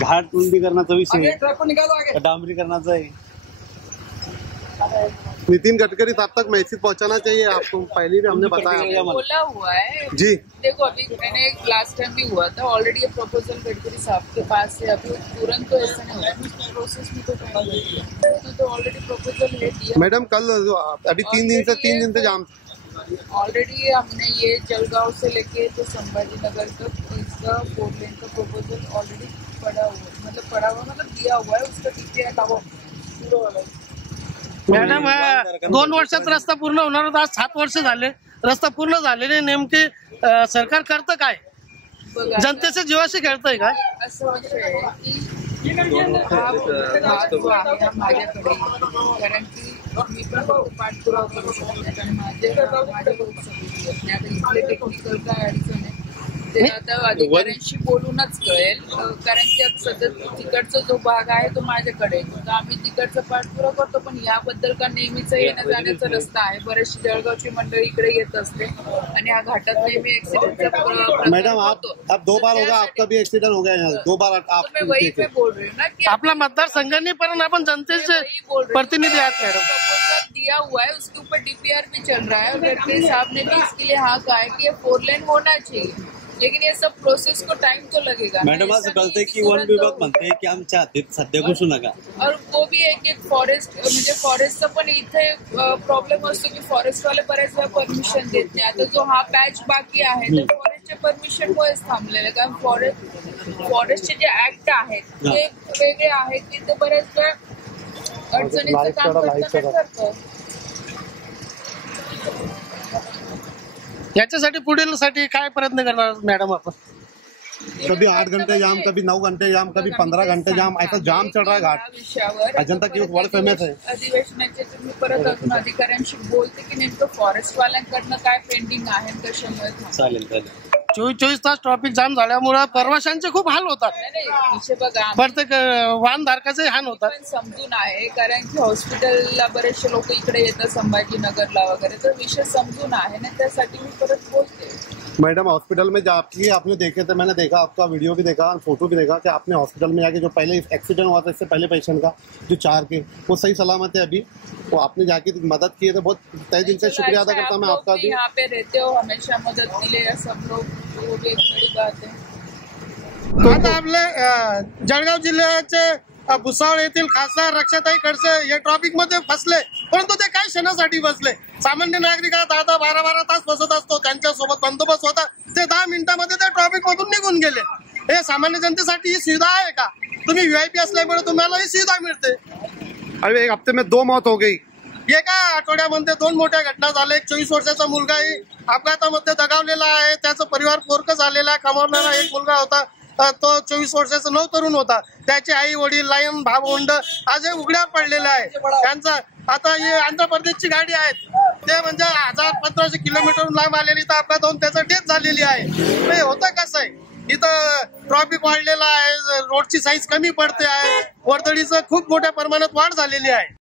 घाट रुंदीकरणाचा विषय, डांबरीकरणाचा आहे। नितिन गडकरी साहब तक मैसेज पहुंचाना चाहिए आपको, पहले भी हमने बताया, बोला हुआ है जी। देखो अभी मैंने लास्ट टाइम भी हुआ था, ऑलरेडी ये प्रपोजल गडकरी साहब के पास है, अभी तुरंत तो ऐसा नहीं होगा, प्रोसेस में तो ऑलरेडी प्रपोजल है दिया। मैडम कल अभी 3 दिन से जाम, ऑलरेडी हमने ये जलगांव से लेके तो संभाजी नगर तक इसका 4 लेन का प्रपोजल ऑलरेडी पड़ा हुआ, मतलब दिया हुआ है, उसका डीपीआर पूरा। मॅडम 2 वर्षात रस्ता पूर्ण होणार होता, आज 7 वर्ष झाले रस्ता पूर्ण झालेले, नेमके सरकार करतं काय? जनतेच्या जीवाशी खेळतंय का? असं आहे की माझ्याकडे, कारण की मी पण पाठपुरावा करू शकते, कारण माझ्या इथले टेक्निकल काय अडचण आहे ते आता अधिकाऱ्यांशी बोलूनच कळेल, कारण की आता सध्या तिकडचा जो भाग आहे तो माझ्याकडे, तर आम्ही तिकडचा पाठपुरावा करतो, पण याबद्दल का नेहमीच येण्या जाण्याचा रस्ता आहे, बरेचशी जळगावची मंडळी इकडे येत असते आणि हा घाटात नेहमी ऍक्सिडेंटचा। मैडम आप 2 बार होगा, आपका भी एक्सीडेंट हो गया यहाँ 2 बार, आप मैं वही पे बोल रही हूँ ना कि आपला मतदारसंघांनी पण आपण जनतेचे प्रतिनिधी आहात मॅडम। प्रपोजल दिया हुआ है, उसके ऊपर डीपीआर भी चल रहा है और गडकरी साहब ने भी इसके लिए हाँ कहा है कि ये 4 लेन होना चाहिए, लेकिन ये सब प्रोसेस को टाइम तो लगेगा। मॅडम असं कळतंय की वन विभाग म्हणते की आमच्या हद्दीत सध्या घुसू नका, और वो भी एक फॉरेस्ट, म्हणजे फॉरेस्टचा पण इथे प्रॉब्लेम असतो की फॉरेस्टवाले बरेच वेळा परमिशन देत नाही। आता जो हा पॅच बाकी आहे तर फॉरेस्टच्या परमिशनमुळेच थांबलेलं, कारण फॉरेस्टचे जे ऍक्ट आहेत ते वेगळे आहेत, तिथे बरेच वेळा अडचणीचं काम करतं। याच्यासाठी पुढील साठी काय प्रयत्न करणार मॅडम आपण? कभी 8 घंटे जाम, कभी 9 घंटे जाम, कभी 15 घंटे जाम, ऐसा जाम चल रहा है घाट। अजंता की वर्ल्ड फेमस है। अधिवेशनाचे तुम्ही परत अजून अधिकाऱ्यांशी बोलते की नेमकं फॉरेस्ट वाल्यांकडनं काय पेंडिंग आहे, कशामुळे चालेल। 24 तास ट्रॅफिक जाम झाल्यामुळे प्रवाशांचे खूप हाल होतात, विषय बघा प्रत्येक वाहनधारकाचे हाल होतात। समजून आहे, कारण की हॉस्पिटलला बरेचसे लोक इकडे येतात संभाजीनगरला वगैरे, तर विषय समजून आहे ना, त्यासाठी मी परत बोलते। मैडम हॉस्पिटल में जाके आपने देखे थे, मैंने देखा आपका वीडियो भी देखा, फोटो भी देखा कि आपने हॉस्पिटल में जाके जो पहले एक्सीडेंट हुआ था इससे पहले पेशेंट का जो 4 के, वो सही सलामत है अभी, तो आपने जाके मदद की है, तो बहुत तहे दिल से शुक्रिया अदा करता मैं आपका भी। यहाँ पे रहते हो, हमेशा मदद के लिए सब लोग, वो भी एक बड़ी बात है। आता आपले जळगाव जिल्ह्याचे भुसावळ येथील खासदार रक्षाताई खडसे हे ट्रॅफिक मध्ये फसले, परंतु ते काही क्षणासाठी फसले। सामान्य नागरिक 10-12 तास फसत असतो, त्यांच्यासोबत बंदोबस्त होता, ते 10 मिनिटांमध्ये त्या ट्रॅफिक मधून निघून गेले। हे सामान्य जनतेसाठी ही सुविधा आहे का? तुम्ही VIP असल्यामुळे तुम्हाला ही सुविधा मिळते। अरे 1 हफ्ते में 2 मौत हो गई, एका आठवड्यामध्ये 2 मोठ्या घटना झाल्या। 24 वर्षाचा मुलगाही अपघातामध्ये दगावलेला आहे, त्याचा परिवार पोरकं झालेला आहे, कमावणारा एक मुलगा होता, तो 24 वर्षाचा नवतरुण होता, त्याचे आई वडील लायन भावंड आज हे उघड्यावर पडलेले आहे। त्यांचा आता हे आंध्र प्रदेशची गाडी आहे, ते म्हणजे 1000-1500 किलोमीटर लांब आलेली, तर अपघात होऊन त्याचं डेथ झालेली आहे। हे होतं कसं आहे? इथं ट्रॅफिक वाढलेला आहे, रोडची साईज कमी पडते आहे, वर्दळीचं खूप मोठ्या प्रमाणात वाढ झालेली आहे।